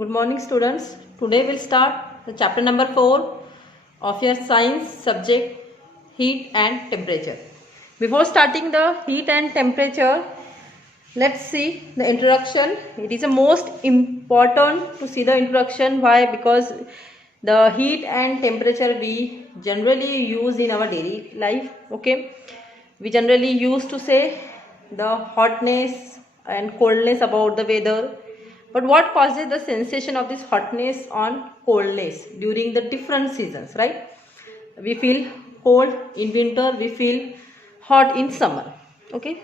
Good morning, students. Today we'll start the chapter number 4 of your science subject, heat and temperature. Before starting the heat and temperature, let's see the introduction. It is the most important to see the introduction. Why? Because the heat and temperature we generally use in our daily life. Okay, we generally used to say the hotness and coldness about the weather. But what causes the sensation of this hotness or coldness during the different seasons, right? We feel cold in winter, we feel hot in summer. Okay.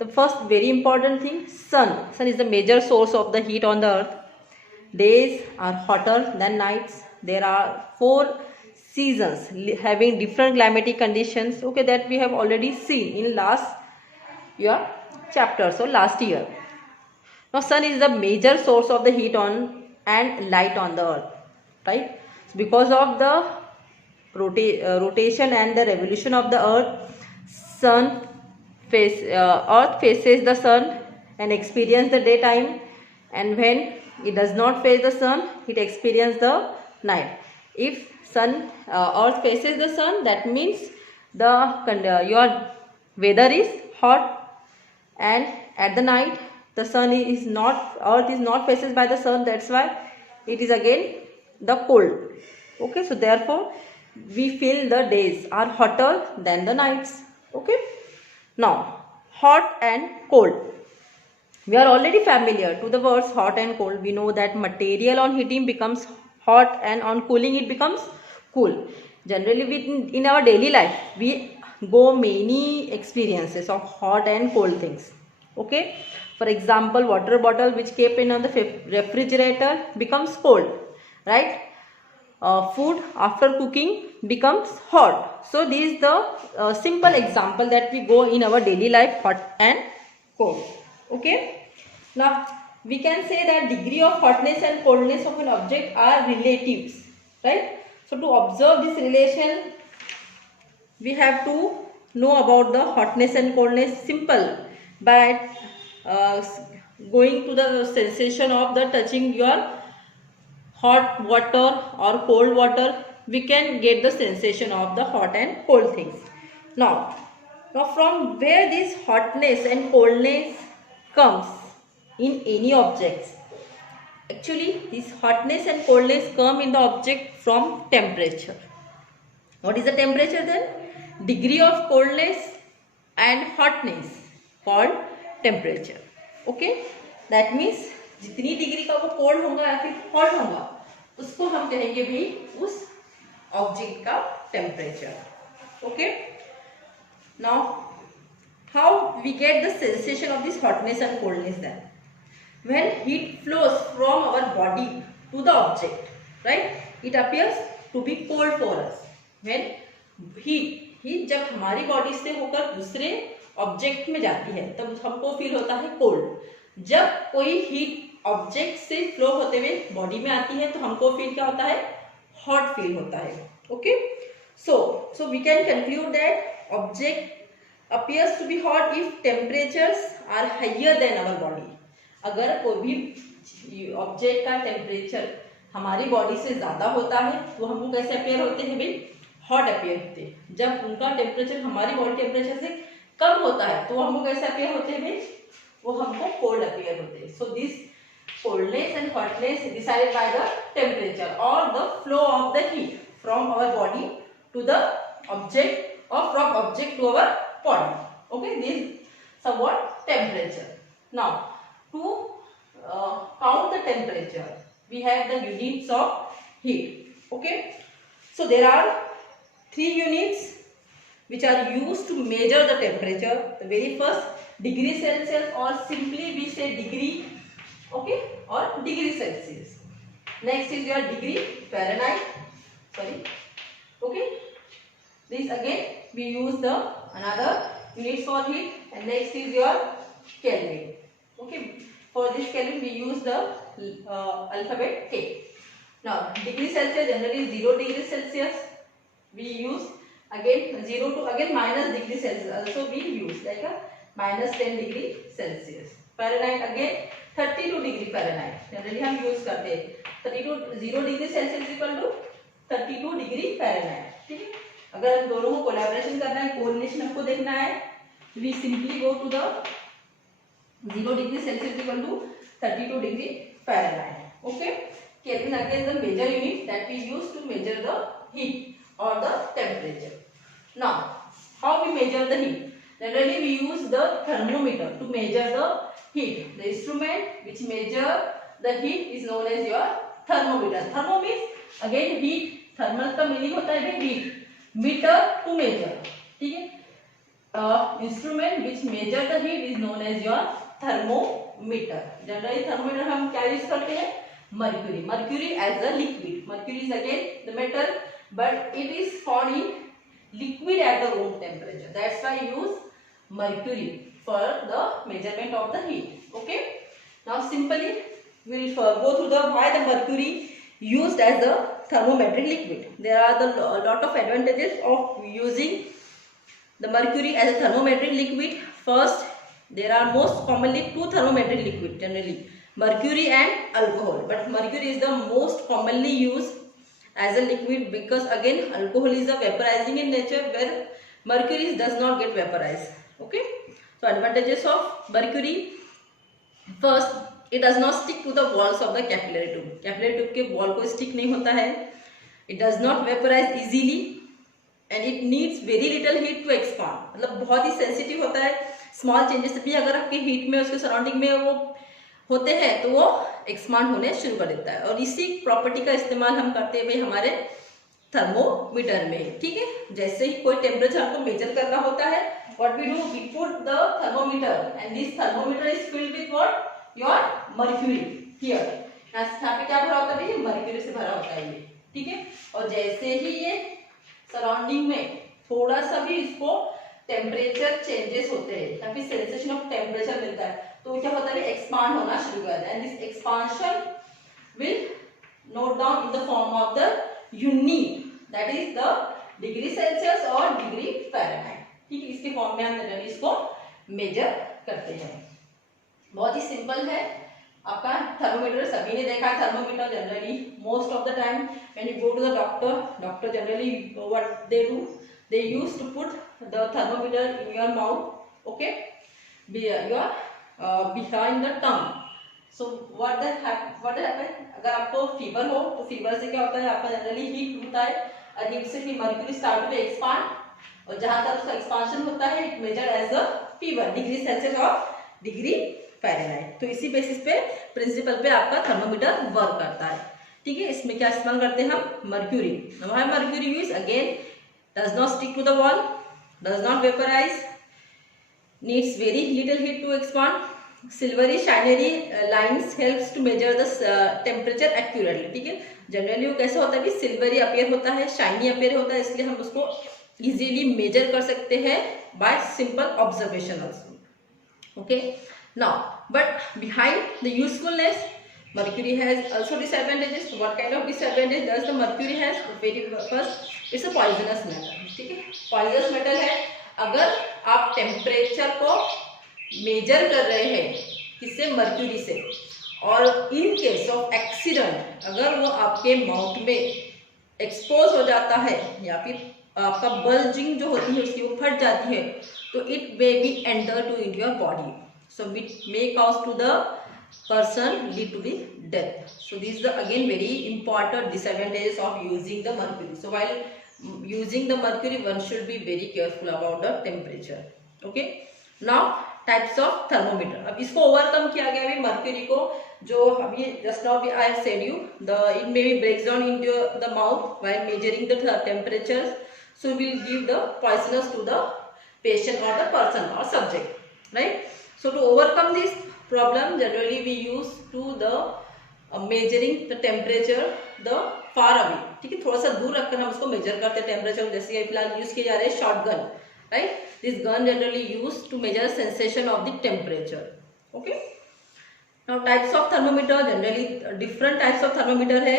The first very important thing, sun. Sun is the major source of the heat on the earth. Days are hotter than nights. There are 4 seasons having different climatic conditions. Okay, that we have already seen in last year chapter. So last year. Now sun is the major source of the heat on and light on the earth, right? So because of the rotation and the revolution of the earth, earth faces the sun and experience the daytime, and when it does not face the sun, it experiences the night. If earth faces the sun, that means your weather is hot, and at the night the earth is not faces by the sun, that's why it is again the cold. Okay, so therefore we feel the days are hotter than the nights. Okay, now hot and cold, we are already familiar to the words hot and cold. We know that material on heating becomes hot and on cooling it becomes cool. Generally in our daily life we go many experiences of hot and cold things. Okay, for example, water bottle which kept in on the refrigerator becomes cold, right? Food after cooking becomes hot. So this is the simple example that we go in our daily life, hot and cold. Okay, now we can say that degree of hotness and coldness of an object are relatives, right? So to observe this relation we have to know about the hotness and coldness simple by going to the sensation of the touching your hot water or cold water, we can get the sensation of the hot and cold things. Now from where this hotness and coldness comes in any objects? Actually this hotness and coldness come in the object from temperature. What is the temperature then? Degree of coldness and hotness called temperature. Okay, that means जितनी degree का वो cold होगा या फिर hot होगा उसको हम कहेंगे भी उस ऑब्जेक्ट का temperature. Okay, now how we get the sensation of this hotness and coldness then? When heat flows from our body to the object, right, it appears to be cold for us. When heat जब हमारी body से होकर दूसरे object में जाती है तब हमको फील होता है कोल्ड. जब कोई हीट ऑब्जेक्ट से फ्लो होते हुए बॉडी में आती है तो हमको फील क्या होता है? हॉट फील होता है. Okay, so we can conclude that object appears to be hot if temperatures are higher than our body. अगर कोई भी ऑब्जेक्ट का टेम्परेचर हमारी बॉडी से ज्यादा होता है तो हमको कैसे अपेयर होते हैं भाई? हॉट अपेयर होते हैं. जब उनका टेम्परेचर हमारी बॉडी टेम्परेचर से कम होता है तो हमको कैसे अपेयर होते हैं भाई? वो हमको कोल्ड अपेयर होते हैं. So this coldness and hotness is decided by the temperature or the flow of the heat from our body to the object or from object to our body. Okay, this is somewhat temperature. Now to count the temperature we have the units of heat. Okay, so there are 3 units which are used to measure the temperature. The very first, degree Celsius, or simply we say degree. Okay, or degree Celsius. Next is your degree Fahrenheit. Sorry. Okay, this again we use the another units for heat, and next is your Kelvin. Okay, for this Kelvin we use the alphabet K. Now degree Celsius generally is 0 degree Celsius. We use again 0 to again minus degree Celsius. Also we use like a minus 10 degree Celsius. Fahrenheit again 32 degree Fahrenheit generally हम use करते हैं। 0 degree Celsius equal to 32 degree Fahrenheit, ठीक है। अगर हम दोनों को collaboration करना है, कोऑर्डिनेशन हमको देखना है, we simply go to the 0 degree Celsius equal to 32 degree Fahrenheit. Okay, Kelvin again the major unit that we use to measure the heat or the temperature. Now, how we measure the heat? Generally, we use the thermometer to measure the heat. The instrument which measure the heat is known as your thermometer. Thermo means again heat. Thermal का meaning होता है heat. Meter to measure. ठीक है? Instrument which measure the heat is known as your thermometer. Generally, thermometer हम क्या use करते हैं? Mercury. Mercury as a liquid. Mercury is again the metal, but it is found in liquid at the room temperature. That's why I use mercury for the measurement of the heat. Okay. Now simply we will go through the why the mercury used as the thermometric liquid. There are a lot of advantages of using the mercury as a thermometric liquid. First, there are most commonly two thermometric liquid generally. Mercury and alcohol, but mercury is the most commonly used as a liquid because again alcohol is a vaporizing in nature where mercury does not get vaporized. Okay, so advantages of mercury: first, it does not stick to the walls of the capillary tube. Capillary tube के wall को stick नहीं होता है. It does not vaporize easily and it needs very little heat to expand. मतलब बहुत ही sensitive होता है. Small changes भी अगर आपके heat में उसके surrounding में वो होते हैं तो वो एक्सपांड होने शुरू कर देता है और इसी प्रॉपर्टी का इस्तेमाल हम करते हैं भाई हमारे थर्मोमीटर में, ठीक है। जैसे ही कोई टेम्परेचर को मेजर करना होता है, what we do, we put the thermometer and this thermometer is filled with what, your mercury here. यहाँ पे क्या भरा होता है, मर्क्यूरी से भरा होता है ये, ठीक है। और जैसे ही ये सराउंडिंग में थोड़ा सा भी इसको टेम्परेचर चेंजेस होते हैं या फिर सेंसेशन ऑफ टेम्परेचर मिलता है तो क्या होता है, एक्सपांड होना शुरू कर देता है। And this expansion will note down in the form of the unit that is the degree Celsius और डिग्री फ़ारेनहाइट, ठीक है। इसके फॉर्म में हम जनरली इसको मेजर करते हैं। बहुत ही सिंपल है आपका थर्मोमीटर, सभी ने देखा है thermometer. Generally most of the time when you go to the doctor generally what they do, they used to put the thermometer in your mouth, okay, behind the tongue. So what happen, अगर आपको fever हो तो fever से क्या होता है, आपका generally heat होता है और हीट से फिर मर्क्यूरी स्टार्ट टू एक्सपांड और जहां तक उसका एक्सपांशन होता है it measure as a fever, degree Celsius और डिग्री फ़ारेनहाइट। तो इसी बेसिस पे प्रिंसिपल पे आपका थर्मोमीटर वर्क करता है, ठीक है। इसमें क्या इस्तेमाल करते हैं हम, mercury. Why mercury use, again does not stick to the wall, does not vaporize, needs very little heat to expand. Silvery shinery lines helps to measure the temperature accurately, ठीक है। जनरली वो कैसा होता है कि सिल्वरी अपीयर होता है, shiny appear होता है, इसलिए हम उसको इजीली मेजर कर सकते हैं bye simple observation also, okay. Now but behind the usefulness, mercury has also disadvantages. What kind of disadvantage does the mercury has? Very first, it's a poisonous metal, ठीक है। poisonous metal है, अगर आप temperature को major कर रहे हैं किससे, मर्क्यूरी से, और इन केस ऑफ एक्सीडेंट अगर वो आपके माउथ में एक्सपोज हो जाता है या फिर आपका बल्जिंग जो होती है उसकी वो फट जाती है तो it may be enter to in your body, so it may cause to the person lead to the death. So these are again very important disadvantages of using the mercury. So while using the mercury one should be very careful about the temperature, okay. Now types of thermometer, अब इसको overcome किया गया है mercury को, जो अभी just now I have said you the it may be breaks down into the mouth while measuring the temperatures, so will give the poisonous to the patient or the person or subject, right. So to overcome this problem generally we use to the measuring the temperature the far away, ठीक है। थोड़ा सा दूर रखकर हम उसको major करते हैं टेम्परेचर, जैसे फिलहाल यूज किए जा रहे हैं short gun, right. This gun generally use to measure sensation of the temperature, okay. Now types of thermometer, generally different types of thermometer है।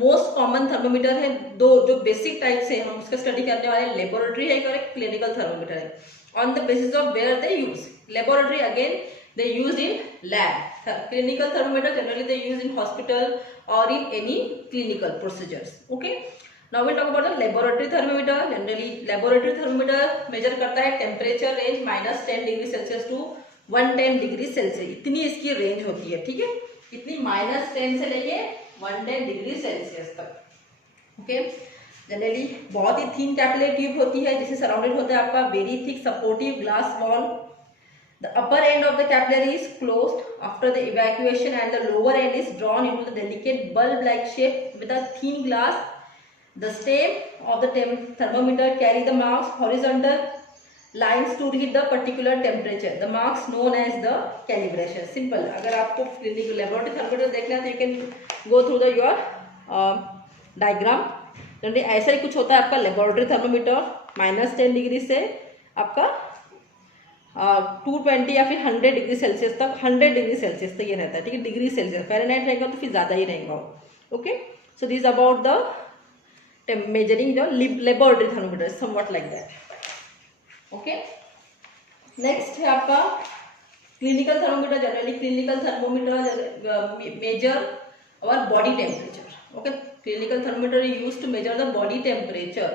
मोस्ट कॉमन थर्मोमीटर है दो, जो बेसिक टाइप्स है हम उसका स्टडी करने वाले, लेबोरेटरी है और एक क्लिनिकल थर्मोमीटर है। On the basis of where they use, laboratory again they used in lab. Clinical thermometer generally they use in hospital or in any clinical procedures. Okay, now we'll talk about the laboratory thermometer. Generally laboratory thermometer measure करता है temperature range -10 degree Celsius to 110 degree Celsius, इतनी इसकी range होती है, ठीक है, इतनी -10 से लेके 110 डिग्री सेल्सियस तक. ओके, जनरली बहुत ही थिन कैपिलरी ट्यूब होती है जिससे सराउंडेड होता है आपका very thick supportive glass wall. The upper end of the capillary is closed after the evacuation and the lower and is drawn into the delicate bulb like shape with a thin glass. The stem of the thermometer carry the marks horizontal lines to read the particular temperature. The marks known as the calibration. Simple. अगर आपको clinical laboratory thermometer देखना है तो you can go through the your diagram. Generally ऐसा ही कुछ होता है आपका लेबोरेटरी थर्मोमीटर. -10 डिग्री से आपका 220 या फिर 100 डिग्री सेल्सियस तक, 100 डिग्री सेल्सियस तक ये रहता है, ठीक है. डिग्री सेल्सियस फ़ारेनहाइट रहेगा तो फिर ज़्यादा ही रहेगा. Okay, so this about the measuring the laboratory thermometer, somewhat like that. Okay, next है आपका clinical thermometer. Generally clinical thermometer measure our body temperature. Okay, clinical thermometer is used to measure the body temperature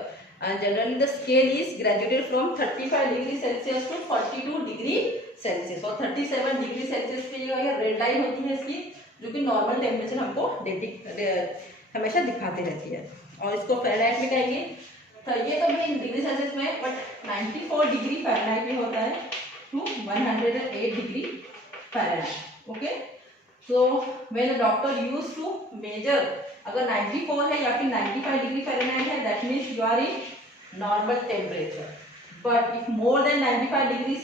and generally the scale is graduated from 35 degree celsius to 42 degree celsius. और 37 degree Celsius पे ये red line होती है इसकी, जो कि normal temperature हमको हमेशा दिखाती रहती है. और इसको फ़ारेनहाइट में कहेंगे, तो ये तो भी डिग्री सेल्सियस में, बट 94 डिग्री फ़ारेनहाइट में होता है to 108 degree Fahrenheit. Okay, so when a doctor use to measure, अगर 94 है या फिर 95 डिग्री फ़ारेनहाइट है, that means you are in normal temperature. But if more than 95 degree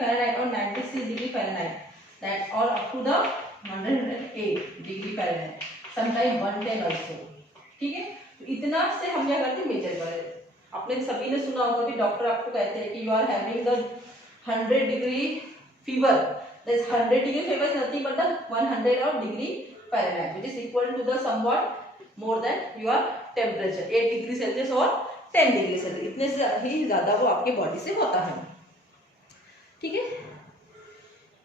Fahrenheit और 96 डिग्री फ़ारेनहाइट, दैट और up to the 108 degree Fahrenheit, sometime 110 also, ठीक है. तो इतना से हम क्या करते हैं, मेजर करें. आपने सभी ने सुना होगा कि डॉक्टर आपको कहते हैं कि you are having the 100 degree fever. This 100 degree fever is nothing but the 100 degree Fahrenheit, which is equal to the somewhat more than your temperature 8 degree Celsius और 10 डिग्री सेल्सियस. इतने से ही ज़्यादा वो आपके बॉडी से होता है, ठीक है.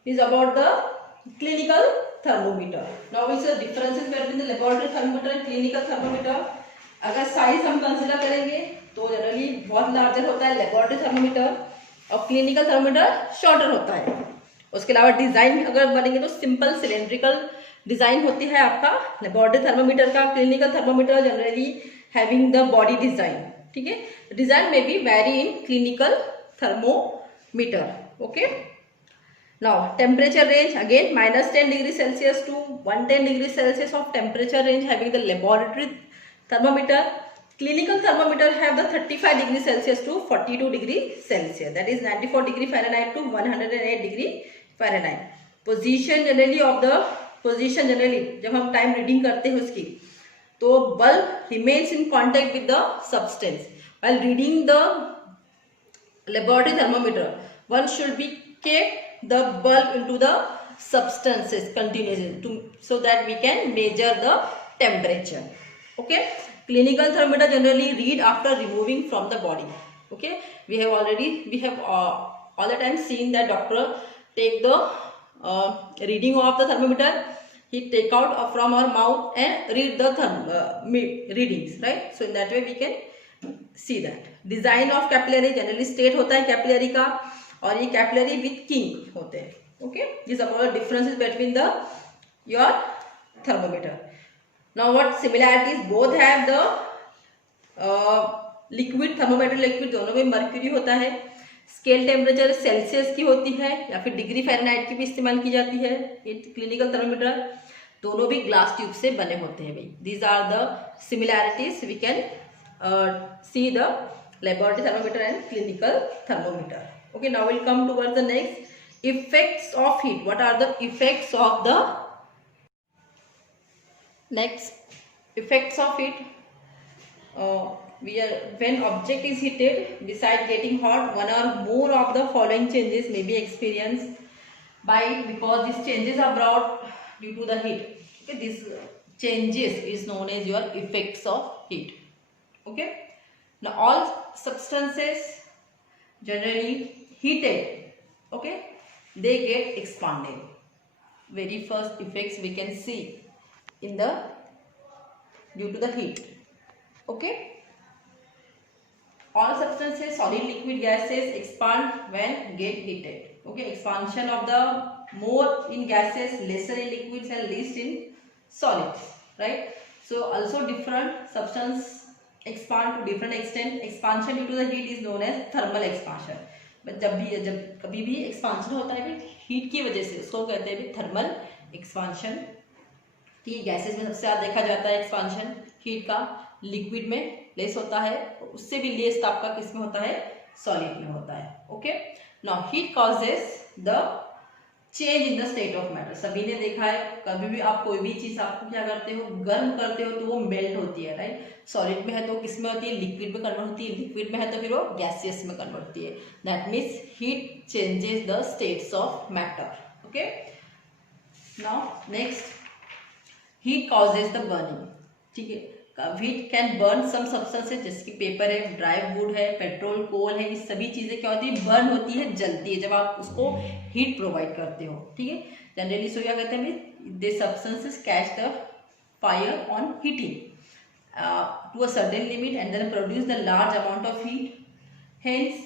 Is about the clinical thermometer. Now we see the differences between the laboratory thermometer and clinical thermometer. अगर साइज हम कंसिडर करेंगे तो जनरली बहुत लार्जर होता है लेबोरेटरी थर्मोमीटर और क्लिनिकल थर्मोमीटर शॉर्टर होता है. उसके अलावा डिज़ाइन अगर बनेंगे तो सिंपल सिलेंड्रिकल डिज़ाइन होती है आपका लेबोरेटरी थर्मोमीटर का. Clinical thermometer generally having the body design, ठीक है. डिज़ाइन में भी very in clinical thermometer. Okay, now temperature range again -10 degree Celsius to 110 degree Celsius of temperature range having the laboratory thermometer. Clinical thermometer have the 35 degree Celsius to 42 degree Celsius, that is 94 degree Fahrenheit to 108 degree Fahrenheit. Position generally of the position generally जब हम time reading करते हैं उसकी, तो bulb remains in contact with the substance while reading the laboratory thermometer. One should be keep the bulb into the substances continuously to so that we can measure the temperature. Okay, clinical thermometer generally read after removing from the body. Okay, we have all the time seen that doctor take the reading of the thermometer. He take out from our mouth and read the readings, right? So in that way we can see that. Design of capillary generally straight होता है capillary का, और ये capillary with kink होते हैं. Okay, these are all differences between the your thermometer. Now what similarities? Both have the liquid thermometer, liquid दोनों में mercury होता है. स्केल टेम्परेचर सेल्सियस की होती है या फिर डिग्री फ़ारेनहाइट की भी इस्तेमाल की जाती है. ये क्लिनिकल थर्मोमीटर दोनों भी ग्लास ट्यूब से बने होते हैं भाई. These are the similarities we can see the laboratory thermometer and clinical thermometer. Okay, now will come towards the next, effects of heat. What are the effects of the next effects of it? When object is heated, besides getting hot, one or more of the following changes may be experienced by it, because these changes are brought due to the heat. Okay, these changes is known as your effects of heat. Okay, now all substances generally heated, okay, they get expanded. Very first effects we can see in the due to the heat. Okay, all substances, solid, liquid, gases expand when get heated. Okay, expansion of the more in gases, lesser in liquids and least in solids, right? So also different substance expand to different extent. Expansion due to the heat is known as thermal expansion. But जब कभी भी expansion होता है भी heat की वजह से, उसको कहते हैं भी थर्मल एक्सपांशन। ठीक है, गैसेस में सबसे ज़्यादा देखा जाता है एक्सपांशन हीट का, लिक्विड में लेस होता है, उससे भी लेस आपका किस में होता है, सॉलिड में होता है। Okay, now heat causes the change in the state of matter. सभी ने देखा है, कभी भी आप कोई भी चीज आपको क्या करते हो, गर्म करते हो तो वो मेल्ट होती है, राइट? सॉलिड में है तो किस में होती है, लिक्विड में कन्वर्ट होती है, लिक्विड में है तो फिर वो गैसियस में कन्वर्ट होती है। That means heat changes the states of matter. Okay, now next, heat causes the burning. ठीक है, heat can burn some substances, जैसे कि पेपर है, ड्राई वुड है, पेट्रोल, कोल है, ये सभी चीजें क्या होती है, बर्न होती है, जलती है जब आप उसको हीट प्रोवाइड करते हो। ठीक है, जनरली सो क्या कहते हैं, they substances catch the fire on heating to a certain limit and then produce the large amount of heat. Hence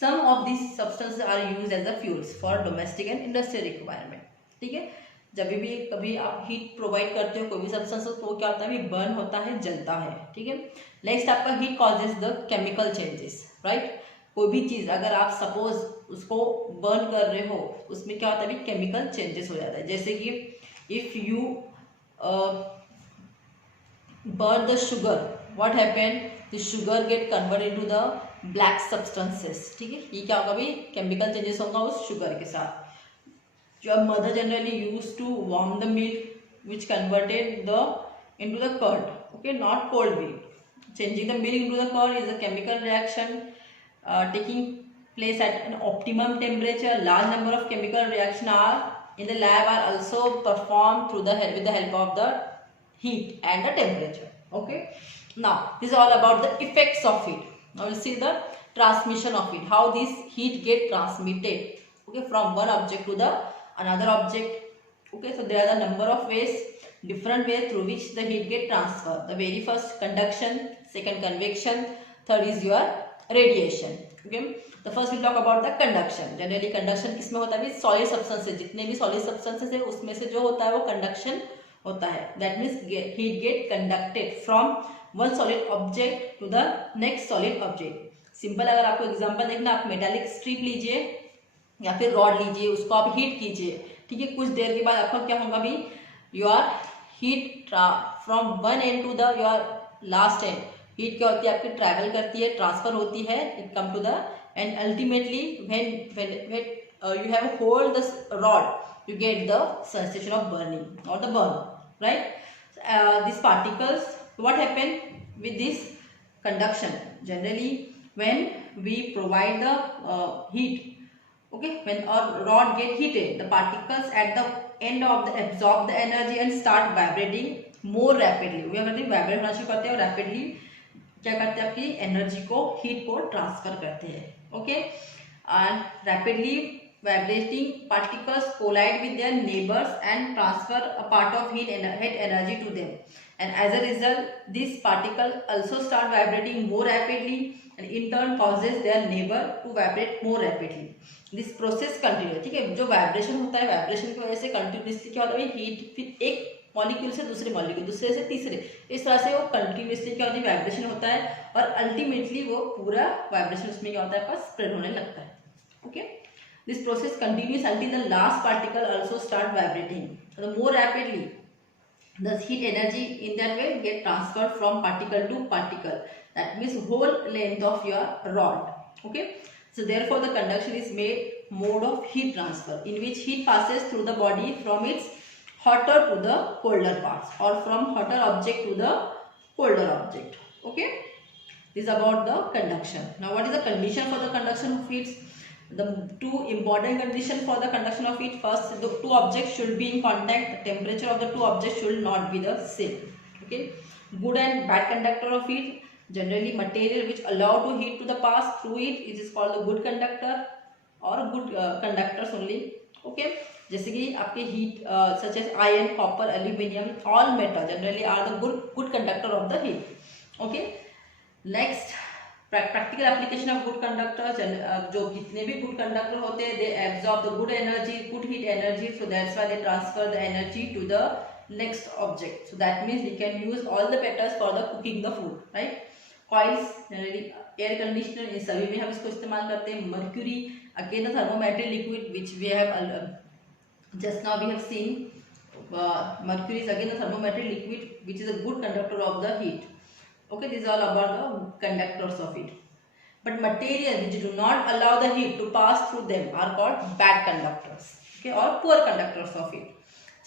some of this substances are used as a fuels for domestic and industrial requirement. ठीक है, जब भी कभी आप heat provide करते हो कोई भी सब्सटेंस तो वो क्या होता है, बर्न होता है, जलता है। ठीक है, नेक्स्ट आपका heat causes the chemical changes, right? कोई भी चीज अगर आप सपोज उसको बर्न कर रहे हो, उसमें क्या होता है, केमिकल चेंजेस हो जाता है। जैसे कि if you burn the sugar, what happen, the sugar get converted into the black substances। ठीक है, ये क्या होगा भाई, केमिकल चेंजेस होगा उस शुगर के साथ। जो mother generally use to warm the milk which converted the into the curd, okay, not cold milk. Changing the milk into the curd is a chemical reaction taking place at an optimum temperature. Large number of chemical reaction are in the lab are also performed through the with the help of the heat and the temperature. Okay, now this is all about the effects of heat. Now we'll see the transmission of heat, how this heat get transmitted, okay, from one object to the another object. Okay, so there are the number of ways, different ways through which the heat get transferred. The very first, conduction, second convection, third is your radiation. Okay, the first we'll talk about the conduction. Generally conduction किसमें होता है, solid substances, जितने भी solid substances है उसमें से जो होता है वो conduction होता है। That means heat get conducted from one solid object to the next solid object. Simple अगर आपको एग्जांपल देखना, आप मेटालिक स्ट्रिप लीजिए या फिर रॉड लीजिए, उसको आप हीट कीजिए। ठीक है, कुछ देर के बाद आपका क्या होगा भी, your heat from one end to the your last end, heat क्या होती है आपकी, ट्रैवल करती है, ट्रांसफर होती है, it come to the end ultimately when you have hold this rod, you get the sensation of burning or the burn, right? These particles, what happen with this conduction? Generally when we provide the heat, okay, when our rod get heated, the particles at the end of the absorb the energy and start vibrating more rapidly. we are vibrate होना शुरू करते हैं और rapidly क्या करते हैं, आपकी energy को, हीट को ट्रांसफर करते हैं। Okay, and rapidly vibrating particles collide with their neighbors and transfer a part of heat energy to them, and as a result these particles also start vibrating more rapidly and in turn causes their neighbor to vibrate more rapidly. This process continue। ठीक है, जो vibration होता है, vibration की वजह से continuously क्या होता है, हीट फिर एक मॉलिक्यूल से दूसरे मॉलिक्यूल, दूसरे से तीसरे, इस तरह से वो कंटिन्यूसली क्या होती है, वाइब्रेशन होता है और अल्टीमेटली वो पूरा वाइब्रेशन उसमें क्या होता है, आपका स्प्रेड होने लगता है। Okay, this process continuous until the last particle also start vibrating. The more rapidly the heat energy in that way get transferred from particle to particle. That means whole length of your rod. Okay, so therefore the conduction is made mode of heat transfer, in which heat passes through the body from its hotter to the colder parts or from hotter object to the colder object. Okay, this is about the conduction. Now what is the condition for the conduction of heat? The two important conditions for the conduction of heat: first, the two objects should be in contact, the temperature of the two objects should not be the same. Okay, good and bad conductor of heat. Generally material which allow to heat to the pass through it is called the good conductor or good conductors only, okay, जैसे कि आपके heat such as iron, copper, aluminium, all metal generally are the good conductor of the heat. Okay, next practical application of good conductors. जो जितने भी good conductor होते हैं, they absorb the good energy, good heat energy, so that's why they transfer the energy to the next object. So that means we can use all the metals for the cooking the food, right? Coils generally air conditioner, इन सभी में हम इसको इस्तेमाल करते हैं। Mercury again the thermometric liquid which we have just now we have seen. Mercury is again the thermometric liquid which is a good conductor of the heat. Okay, this is all about the conductors of it. But materials which do not allow the heat to pass through them are called bad conductors, okay, or poor conductors of it.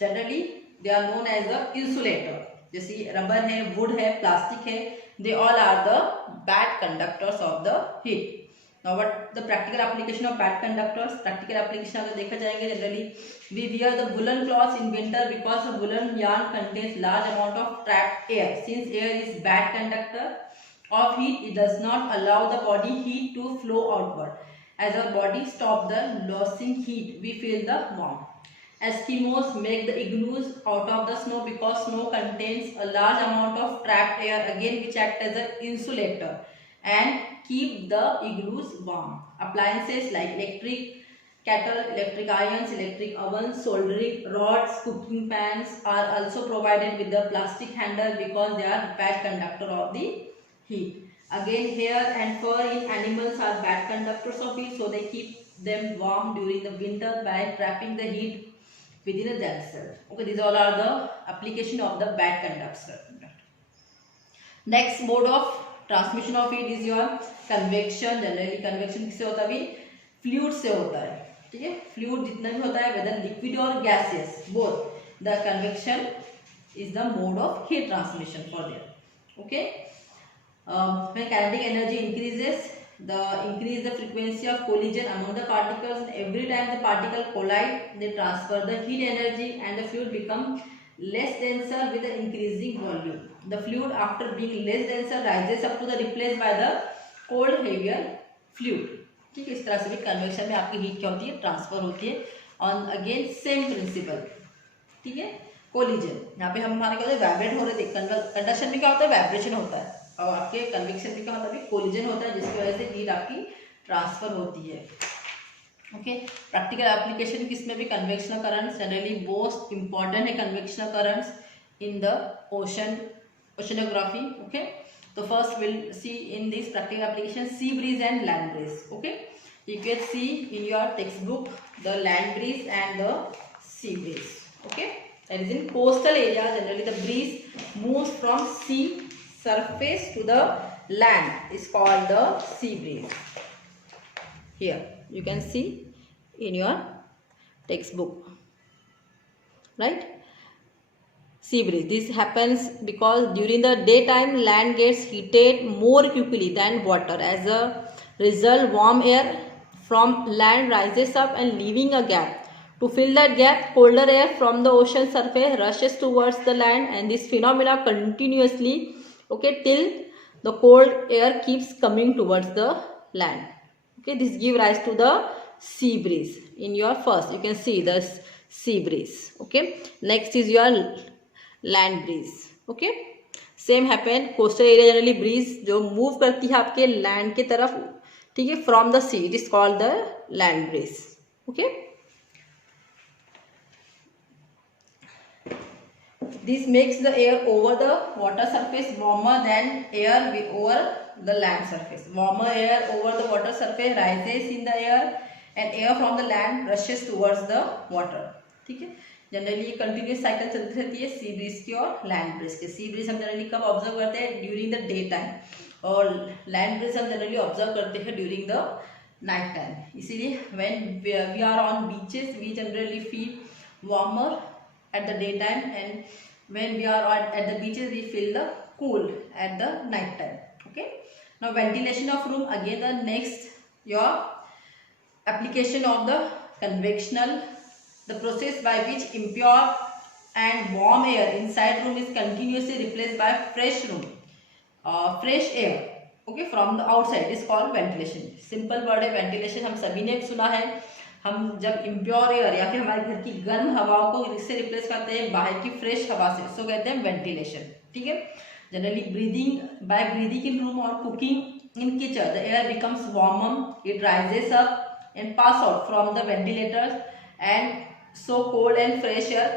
Generally they are known as the insulator. जैसे rubber है, would है, plastic है, they all are the bad conductors of the heat. Now what the practical application of bad conductors? Practical application अगर देखा जाएंगे, generally we wear the woolen cloths in winter because the woolen yarn contains large amount of trapped air. Since air is bad conductor of heat, it does not allow the body heat to flow outward. As our body stop the losing heat, we feel the warmth. Eskimos make the igloos out of the snow because snow contains a large amount of trapped air, again which act as an insulator and keep the igloos warm. Appliances like electric kettle, electric irons, electric ovens, soldering rods, cooking pans are also provided with the plastic handle because they are bad conductor of the heat. Again, hair and fur in animals are bad conductors of heat, so they keep them warm during the winter by trapping the heat within themselves. Okay, these all are the application of the bad conductor. Next mode of transmission of heat is your convection. Generally convection किससे होता है? भी fluid से होता है, ठीक है। Fluid जितना भी होता है, whether liquid or gaseous, both the convection is the mode of heat transmission for them. Okay, when kinetic energy increases, increase the frequency of collision among the particles, and every time the particle collide, they transfer the heat energy and the fluid become less denser with the increasing volume. The fluid after being less denser rises up to the replaced by the cold heavier fluid. ठीक है, इस तरह से भी convection में आपकी heat क्या होती है? ट्रांसफर होती है ऑन अगेन सेम प्रिंसिपल, ठीक है। कोलिजन, यहाँ पे हम हमारे क्या होता है? वाइब्रेट हो रहे थे। कंडक्शन में क्या होता है? वाइब्रेशन होता है, और आपके कन्वेक्शन में क्या मतलब कोलिजन होता है, जिसकी वजह से हीट आपकी ट्रांसफर होती है। ओके, प्रैक्टिकल एप्लीकेशन किसमें भी? Convectional currents generally most important है। Convectional currents in the oceanography. Okay, तो first will see in this practical application sea breeze and land breeze. Okay, you can see in your text book the land breeze and the sea breeze. Okay, that is in coastal area generally the breeze moves from sea surface to the land is called the sea breeze. Here you can see in your textbook, right? Sea breeze. This happens because during the daytime land gets heated more quickly than water. As a result, warm air from land rises up and leaving a gap. To fill that gap, colder air from the ocean surface rushes towards the land, and this phenomena continuously, okay, till the cold air keeps coming towards the land. Okay, this give rise to the sea breeze. In your first you can see the sea breeze. Okay, next is your land breeze. Okay, same happen coastal area generally breeze जो move करती है आपके land के तरफ, ठीक है, from the sea, it is called the land breeze. Okay, this makes the air over the water surface warmer than air over the land surface. Warmer air over the water surface rises in the air and air from the land rushes towards the water. ठीक है, generally ये continuous cycle चलती रहती है sea breeze की और land breeze के। Sea breeze हम जनरली कब ऑब्जर्व करते हैं? ड्यूरिंग द डे टाइम, और लैंड ब्रीज हम जनरली ऑब्जर्व करते हैं ड्यूरिंग द नाइट टाइम। इसीलिए when we are on beaches we generally feel warmer at the daytime, and when we are at the beaches we feel the cool at the night time. Okay, now ventilation of room, again the next your application of the convectional, the process by which impure and warm air inside room is continuously replaced by fresh air, okay, from the outside is called ventilation. Simple word है ventilation, हम सभी ने सुना है, हम जब impure air या फिर हमारे घर की गर्म हवाओं को इससे रिप्लेस करते हैं बाहर की फ्रेश हवा से, सो कहते हैं वेंटिलेशन। ठीक है, generally breathing by breathing in room और cooking in kitchen the air becomes warmer, it rises up and pass out from the ventilators and so cold and fresh air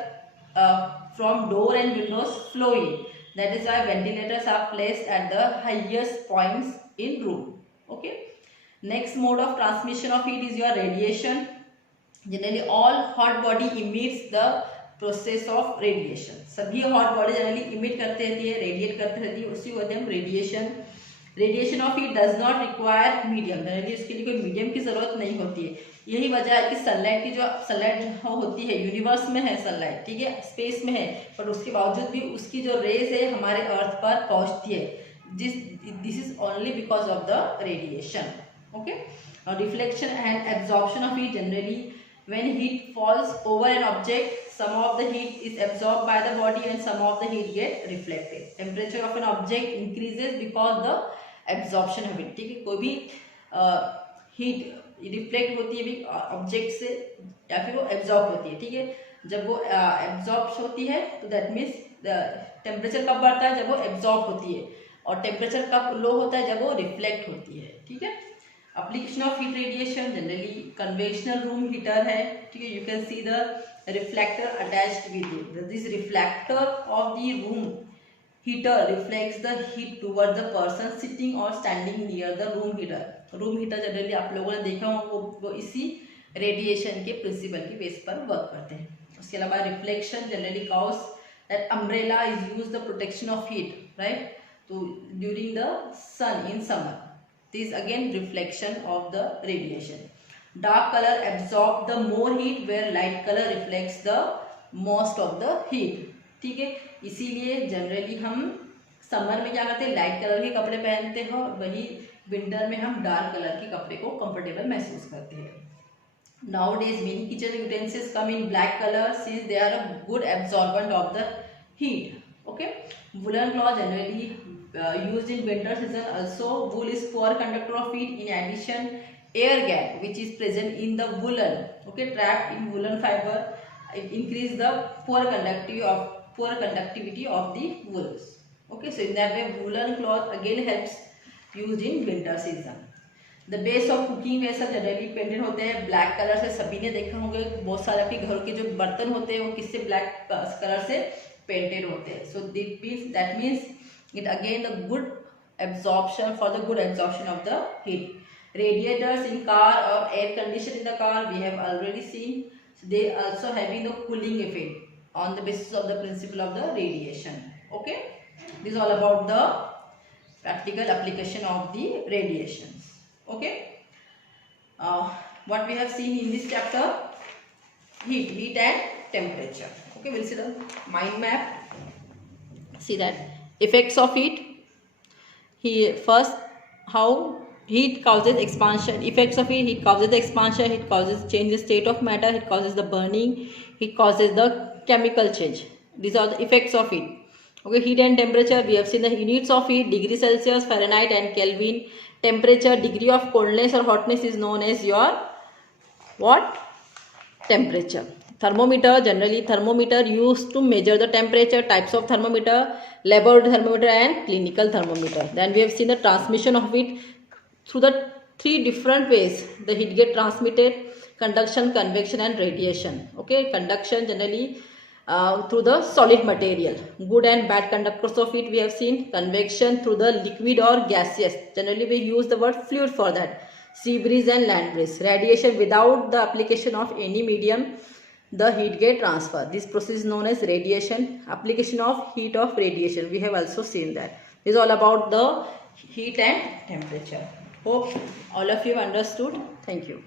from door and windows flow in. That is why ventilators are placed at the highest points in room. Okay, next mode of transmission of heat is your radiation. Generally all hot body emits the process of radiation. सभी hot body generally emit करते रहती है, radiate करते रहती है, उसी को कहते हैं हम radiation. Radiation of heat does not require medium, generally उसके लिए कोई मीडियम की जरूरत नहीं होती है। यही वजह है कि सनलाइट जो होती है यूनिवर्स में है सनलाइट, ठीक है, स्पेस में है, पर उसके बावजूद भी उसकी जो रेज है हमारे अर्थ पर पहुंचती है, this is only because of the radiation. Okay, reflection and absorption of heat generally when heat falls over an object, some of the heat is absorbed by the body and some of the heat get reflected. Temperature of an object increases because the absorption of it. ठीक है, कोई भी heat reflect होती है भी object से या फिर वो एब्जॉर्ब होती है। ठीक है, जब वो एब्जॉर्ब होती है तो दैट मीन्स टेम्परेचर कब बढ़ता है, जब वो एब्जॉर्ब होती है, और टेम्परेचर कब लो होता है, जब वो रिफ्लेक्ट होती है। ठीक है, application of heat radiation generally conventional room heater है, ठीक है, you can see the reflector attached with it. This reflector of the room heater reflects the heat towards the person sitting or standing near the room heater. room heater generally आप लोगों ने देखा हो वो इसी रेडिएशन के principal की base पर वर्क करते हैं। उसके अलावा reflection generally cause that umbrella is use the protection of heat, right, तो during the sun in summer, this again reflection of the radiation. Dark color absorb the more heat where light color reflects the most of the heat. ठीक है, इसीलिए generally हम summer में क्या करते हैं, light colour के कपड़े पहनते हैं, और वही विंटर में हम डार्क कलर के कपड़े को कंफर्टेबल महसूस करते हैं। Nowadays many kitchen utensils come in black color since they are a good absorbent of the heat. Okay, woolen cloth generally used in winter season. Also wool is poor conductor of heat. In addition, air gap which is present in the woolen, okay, trapped in woolen fiber, increase the poor conductivity of the wools. Okay, so in that way woolen cloth again helps used in winter season. The base of cooking vessel generally painted होते हैं black colour से, सभी ने देखा होंगे बहुत सारे आपके घर के जो बर्तन होते हैं वो किससे ब्लैक कलर से पेंटेड होते हैं। So that means it again the good absorption for the good absorption of the heat. Radiators in car or air conditioner in the car we have already seen, so they also having the cooling effect on the basis of the principle of the radiation. Okay, this is all about the practical application of the radiations. Okay, what we have seen in this chapter, heat and temperature. Okay, we'll see the mind map. See that effects of heat. First, how heat causes expansion. Effects of heat causes the expansion, heat causes change the state of matter, it causes the burning, it causes the chemical change. These are the effects of heat. Okay, heat and temperature, we have seen the units of heat, degree Celsius, Fahrenheit and Kelvin. Temperature, degree of coldness or hotness is known as your what? Temperature. Thermometer, generally thermometer used to measure the temperature. Types of thermometer, laboratory thermometer and clinical thermometer. Then we have seen the transmission of heat through the three different ways. The heat get transmitted: conduction, convection and radiation. Okay, conduction generally through the solid material. Good and bad conductors of heat we have seen. Convection through the liquid or gaseous. Generally we use the word fluid for that. Sea breeze and land breeze. Radiation without the application of any medium, the heat get transfer. This process is known as radiation. Application of heat of radiation, we have also seen that. This is all about the heat and temperature. Hope all of you understood. Thank you.